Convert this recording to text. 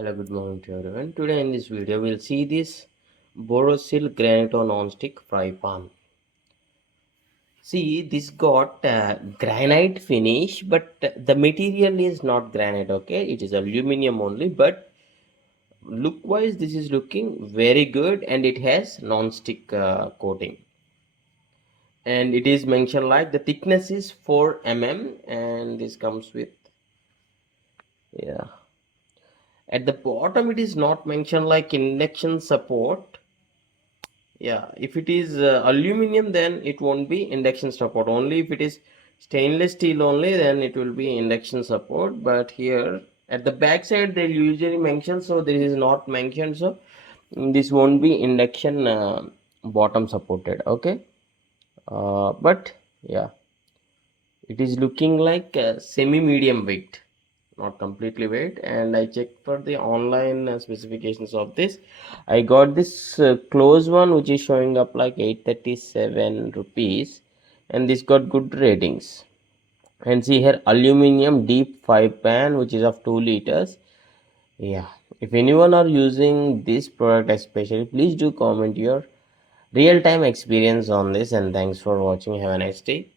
Hello, good morning to everyone. Today in this video, we'll see this Borosil Granito non-stick fry pan. See, this got granite finish, but the material is not granite. Okay, it is aluminium only, but look-wise, this is looking very good, and it has non-stick coating. And it is mentioned like the thickness is 4 mm, and this comes with At the bottom, it is not mentioned like induction support. If it is aluminum, then it won't be induction support. Only if it is stainless steel only, then it will be induction support. But here at the back side, they usually mention, so this is not mentioned, so this won't be induction bottom supported. Okay, but it is looking like semi medium weight, not completely weight. And I checked for the online specifications of this. I got this close one, which is showing up like 837 rupees, and this got good ratings. And see here, aluminium deep 5 pan, which is of 2 liters. If anyone are using this product especially, please do comment your real-time experience on this. And thanks for watching. Have a nice day.